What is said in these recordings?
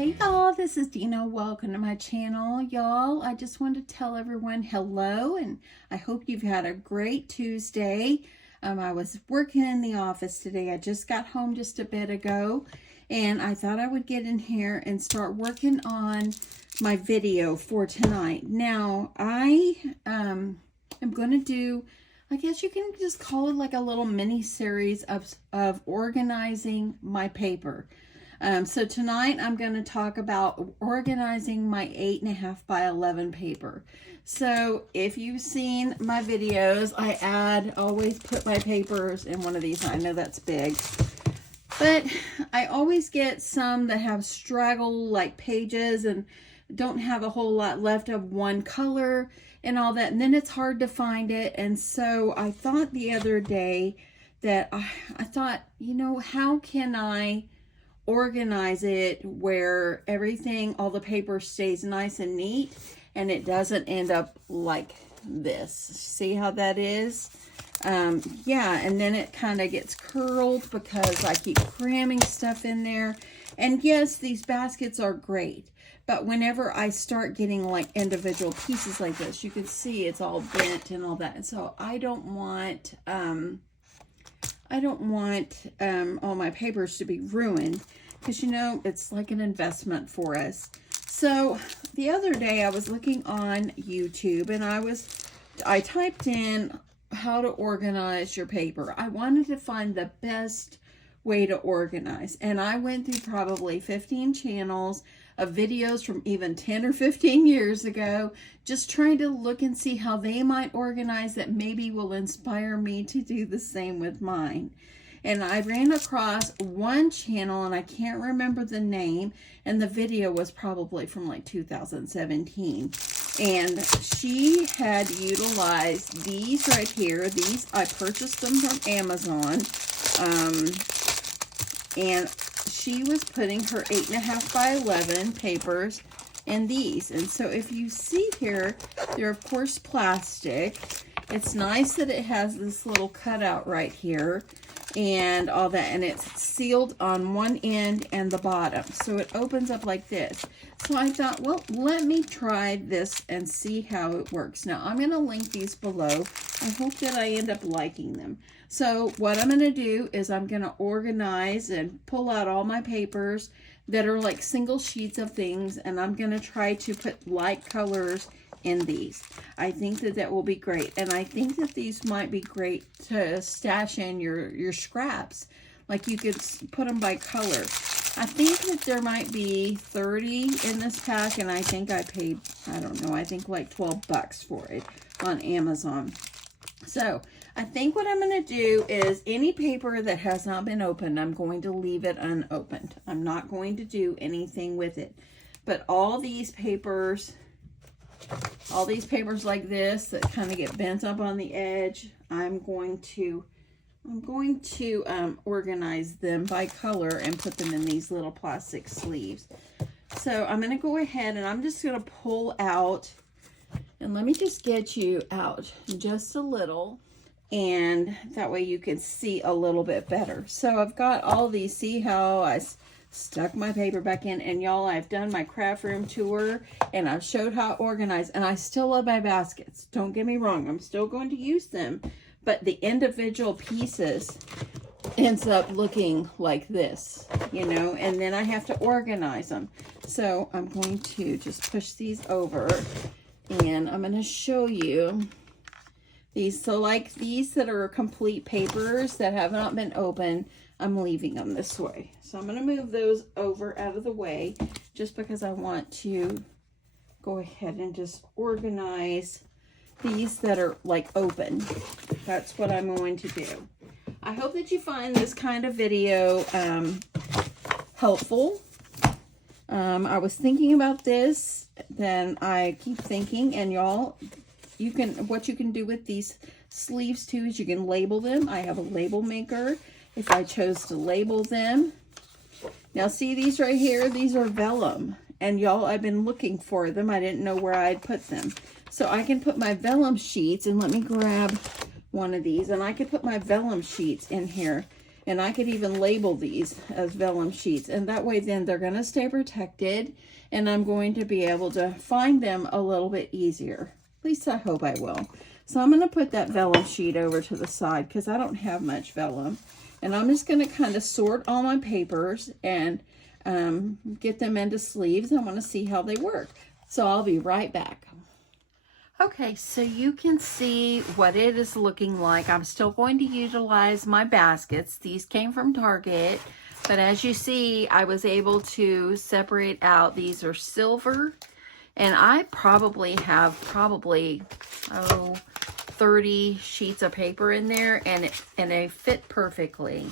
Hey y'all, this is Deanna. Welcome to my channel. Y'all, I just want to tell everyone hello, and I hope you've had a great Tuesday. I was working in the office today. I just got home just a bit ago, and I thought I would get in here and start working on my video for tonight. Now, I am going to do, I guess you can just call it like a little mini series of organizing my paper. So tonight I'm going to talk about organizing my 8.5 by 11 paper. So if you've seen my videos, I always put my papers in one of these. I know that's big, but I always get some that have straggle like pages and don't have a whole lot left of one color and all that. And then it's hard to find it. And so I thought the other day that I thought, you know, how can I organize it where everything, all the paper stays nice and neat and it doesn't end up like this. See how that is? Yeah, and then it kind of gets curled because I keep cramming stuff in there. And yes, these baskets are great, but whenever I start getting like individual pieces like this, you can see it's all bent and all that. And so I don't want all my papers to be ruined, because you know it's like an investment for us. So the other day I was looking on YouTube and I typed in how to organize your paper. I wanted to find the best way to organize, and I went through probably 15 channels of videos from even 10 or 15 years ago, just trying to look and see how they might organize that maybe will inspire me to do the same with mine. And I ran across one channel, and I can't remember the name, and the video was probably from like 2017. And she had utilized these right here. These, I purchased them from Amazon. And she was putting her 8.5 by 11 papers in these. And so if you see here, they're of course plastic. It's nice that it has this little cutout right here and all that, and it's sealed on one end and the bottom, so it opens up like this. So I thought, well, let me try this and see how it works. Now I'm going to link these below. I hope that I end up liking them. So what I'm going to do is I'm going to organize and pull out all my papers that are like single sheets of things, and I'm going to try to put light colors in these. I think that that will be great, and I think that these might be great to stash in your scraps. Like you could put them by color. I think that there might be 30 in this pack, and I think I paid, I don't know, I think like 12 bucks for it on Amazon. So I think what I'm going to do is any paper that has not been opened, I'm going to leave it unopened. I'm not going to do anything with it. But all these papers like this that kind of get bent up on the edge, I'm going to organize them by color and put them in these little plastic sleeves. So I'm going to go ahead and I'm just going to pull out, and let me just get you out just a little, and that way you can see a little bit better. So I've got all these. See how I stuck my paper back in, and y'all, I've done my craft room tour and I've showed how to organize, and I still love my baskets. Don't get me wrong, I'm still going to use them, but the individual pieces ends up looking like this, you know, and then I have to organize them. So I'm going to just push these over, and I'm going to show you these. So like these that are complete papers that have not been opened, I'm leaving them this way. So I'm going to move those over out of the way just because I want to go ahead and just organize these that are like open. That's what I'm going to do. I hope that you find this kind of video helpful. I was thinking about this, then I keep thinking, and y'all, what you can do with these sleeves too is you can label them. I have a label maker if I chose to label them. Now see these right here, these are vellum, and y'all, I've been looking for them. I didn't know where I'd put them. So I can put my vellum sheets, and let me grab one of these, and I could put my vellum sheets in here And I could even label these as vellum sheets, and that way then they're going to stay protected, and I'm going to be able to find them a little bit easier. At least I hope I will. So I'm going to put that vellum sheet over to the side because I don't have much vellum. And I'm just going to kind of sort all my papers and get them into sleeves. I want to see how they work. So I'll be right back. Okay, so you can see what it is looking like. I'm still going to utilize my baskets. These came from Target, but as you see, I was able to separate out. These are silver, and I probably have 30 sheets of paper in there, and they fit perfectly.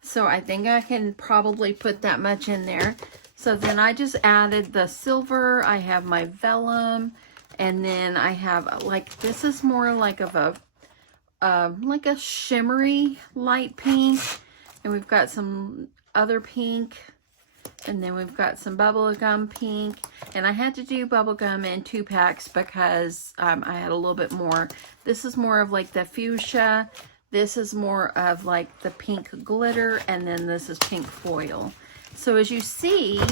So I think I can probably put that much in there. So then I just added the silver. I have my vellum. And then I have, like, this is more like of a, like a shimmery light pink. And we've got some other pink. And then we've got some bubblegum pink. And I had to do bubblegum in 2 packs because I had a little bit more. This is more of like the fuchsia. This is more of like the pink glitter. And then this is pink foil. So as you see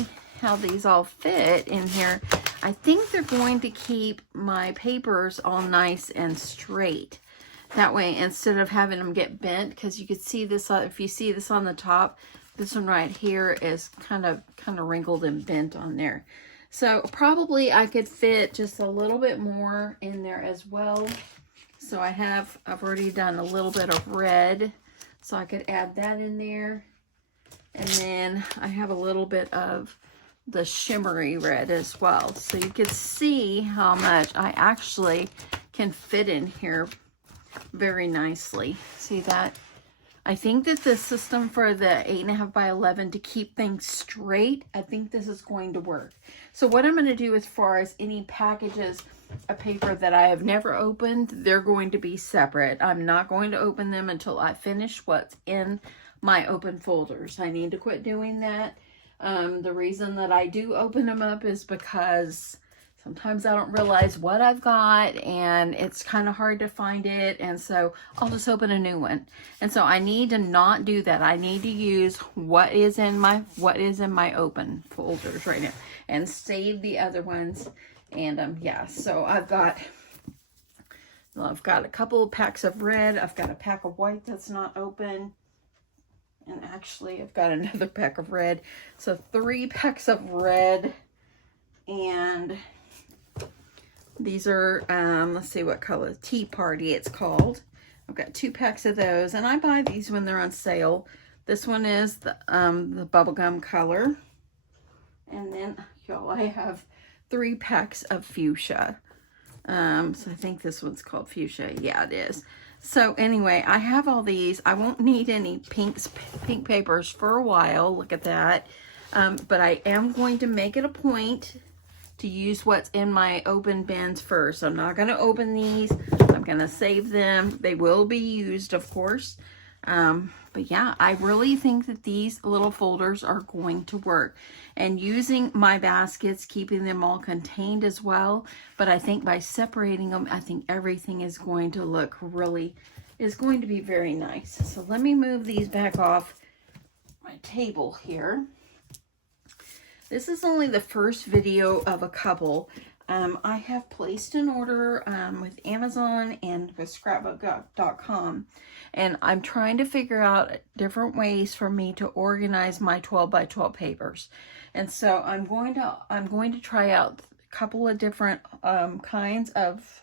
how these all fit in here, I think they're going to keep my papers all nice and straight. That way, instead of having them get bent, because you could see this, if you see this on the top, this one right here is kind of wrinkled and bent on there. So probably I could fit just a little bit more in there as well. So I've already done a little bit of red, so I could add that in there. And then I have a little bit of the shimmery red as well. So you can see how much I actually can fit in here very nicely. See that? I think that the system for the 8.5 by 11 to keep things straight, I think this is going to work. So what I'm going to do as far as any packages of paper that I have never opened, they're going to be separate. I'm not going to open them until I finish what's in my open folders. I need to quit doing that. The reason that I do open them up is because sometimes I don't realize what I've got and it's kind of hard to find it. And so I'll just open a new one. And so I need to not do that. I need to use what is in my open folders right now and save the other ones. And yeah, so I've got a couple of packs of red. I've got a pack of white that's not open. And actually, I've got another pack of red. So 3 packs of red. And these are, let's see what color. Tea Party, it's called. I've got 2 packs of those. And I buy these when they're on sale. This one is the bubblegum color. And then, y'all, I have 3 packs of fuchsia. So I think this one's called fuchsia. Yeah, it is. So anyway, I have all these. I won't need any pink papers for a while. Look at that. But I am going to make it a point to use what's in my open bins first. I'm not going to open these. I'm going to save them. They will be used, of course. But yeah, I really think that these little folders are going to work. And using my baskets, keeping them all contained as well. But I think by separating them, I think everything is going to look is going to be very nice. So let me move these back off my table here. This is only the first video of a couple. I have placed an order with Amazon and with scrapbook.com, and I'm trying to figure out different ways for me to organize my 12 by 12 papers. And so I'm going to try out a couple of different kinds of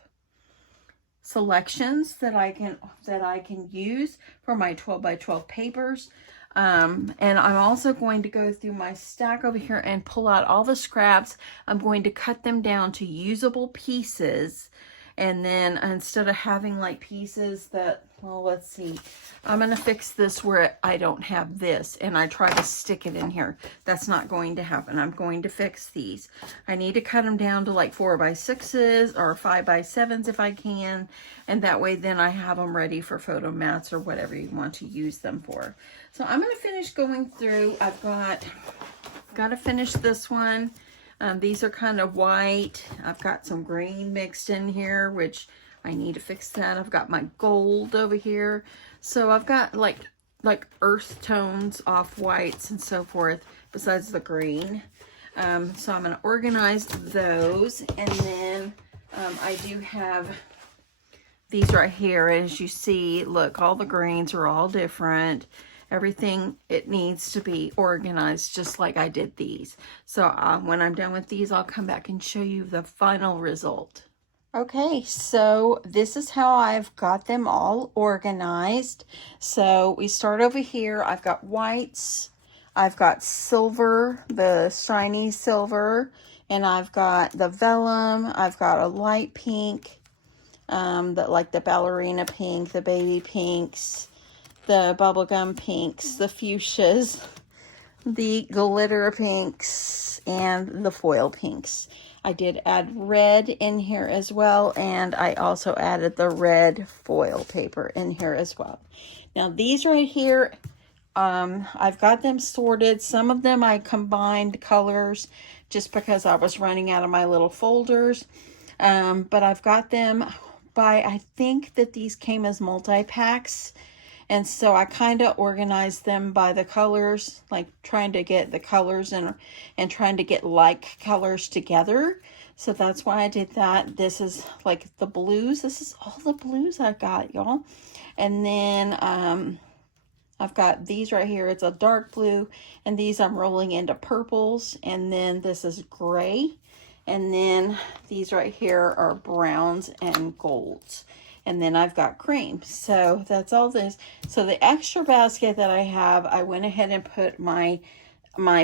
selections that I can use for my 12 by 12 papers. And I'm also going to go through my stack over here and pull out all the scraps. I'm going to cut them down to usable pieces. And then instead of having like pieces that, well, let's see, I'm going to fix this where I don't have this and I try to stick it in here. That's not going to happen. I'm going to fix these. I need to cut them down to like 4 by 6s or 5 by 7s if I can. And that way then I have them ready for photo mats or whatever you want to use them for. So I'm going to finish going through. I've got to finish this one. These are kind of white. I've got some green mixed in here, which I need to fix that. I've got my gold over here. So I've got like like earth tones, off whites and so forth, besides the green. So I'm going to organize those. And then I do have these right here. As you see, look, all the greens are all different. Everything, it needs to be organized just like I did these. So when I'm done with these, I'll come back and show you the final result. Okay, so this is how I've got them all organized. So we start over here. I've got whites, I've got silver, the shiny silver, and I've got the vellum, I've got a light pink, like the ballerina pink, the baby pinks, the bubblegum pinks, the fuchsias, the glitter pinks, and the foil pinks. I did add red in here as well, and I also added the red foil paper in here as well. Now these right here, I've got them sorted. Some of them I combined colors just because I was running out of my little folders, but I've got them by, I think that these came as multi-packs. And so I kind of organized them by the colors, like trying to get the colors and trying to get like colors together. So that's why I did that. This is like the blues. This is all the blues I got, y'all. And then I've got these right here. It's a dark blue. And these I'm rolling into purples. And then this is gray. And then these right here are browns and golds. And then I've got cream. So that's all this. So the extra basket that I have, I went ahead and put my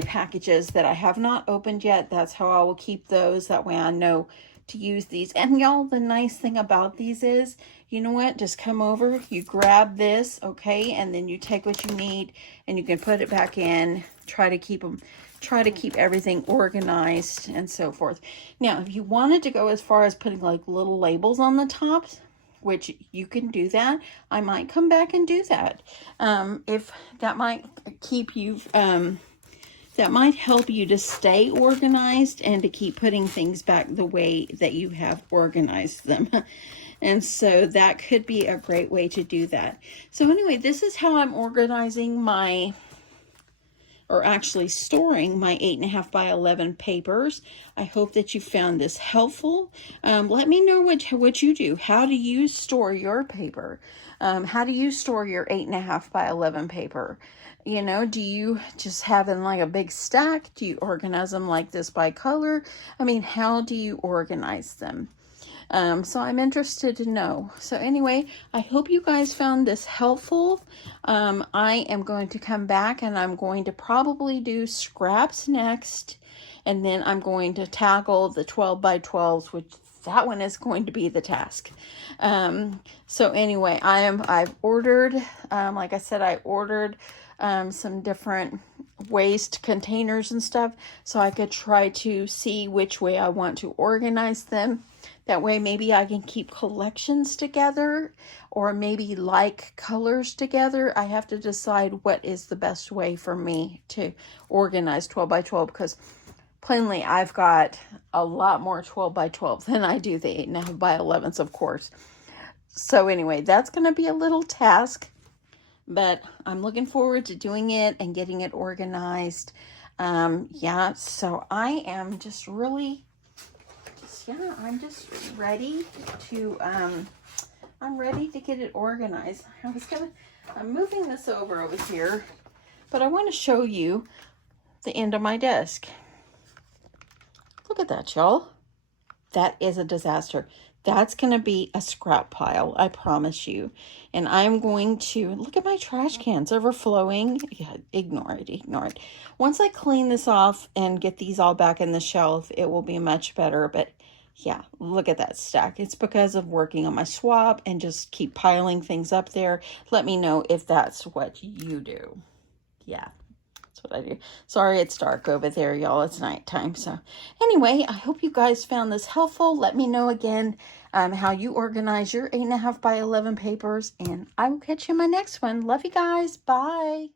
packages that I have not opened yet. That's how I will keep those. That way I know to use these. And y'all, the nice thing about these is, you know what? Just come over, you grab this, okay? And then you take what you need and you can put it back in. Try to keep everything organized and so forth. Now, if you wanted to go as far as putting like little labels on the tops, which you can do that, I might come back and do that. If that might keep you, that might help you to stay organized and to keep putting things back the way that you have organized them. And so that could be a great way to do that. So anyway, this is how I'm organizing my, or actually storing my 8.5 by 11 papers. I hope that you found this helpful. Let me know what you do. How do you store your paper? How do you store your 8.5 by 11 paper? You know, do you just have them like a big stack? Do you organize them like this by color? I mean, how do you organize them? So I'm interested to know. So anyway, I hope you guys found this helpful. I am going to come back and I'm going to probably do scraps next. And then I'm going to tackle the 12 by 12s, which that one is going to be the task. So anyway, I've ordered, like I said, I ordered some different waste containers and stuff so I could try to see which way I want to organize them. That way maybe I can keep collections together or maybe like colors together. I have to decide what is the best way for me to organize 12 by 12 because plainly I've got a lot more 12 by 12 than I do the 8.5 by 11s, of course. So anyway, that's going to be a little task, but I'm looking forward to doing it and getting it organized. Yeah, so I am just really... yeah, I'm just ready to, I'm ready to get it organized. I'm moving this over here, but I want to show you the end of my desk. Look at that, y'all. That is a disaster. That's going to be a scrap pile, I promise you. And I'm going to, look at my trash cans overflowing. Yeah, ignore it. Once I clean this off and get these all back in the shelf, it will be much better, but yeah, look at that stack. It's because of working on my swap and just keep piling things up there. Let me know if that's what you do. Yeah, that's what I do. Sorry, it's dark over there, y'all. It's nighttime. So anyway, I hope you guys found this helpful. Let me know again how you organize your 8.5 by 11 papers, and I will catch you in my next one. Love you guys. Bye.